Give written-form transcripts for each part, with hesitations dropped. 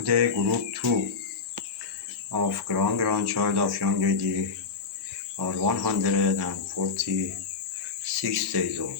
Today, group 2 of grandchild of young lady are 146 days old.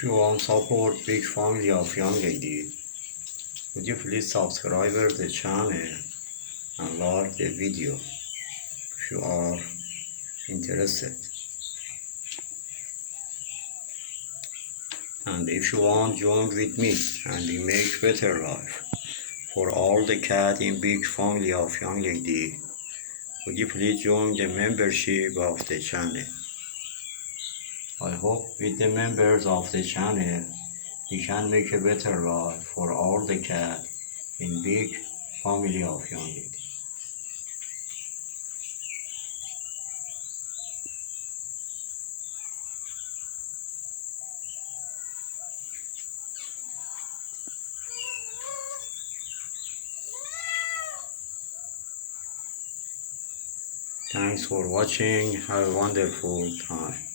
If you want support big family of young lady, would you please subscribe the channel and like the video if you are interested. And if you want, join with me and we make better life for all the cat in big family of young lady. Would you please join the membership of the channel? I hope with the members of the channel we can make a better life for all the cat in big family of young lady. Thanks for watching. Have a wonderful time.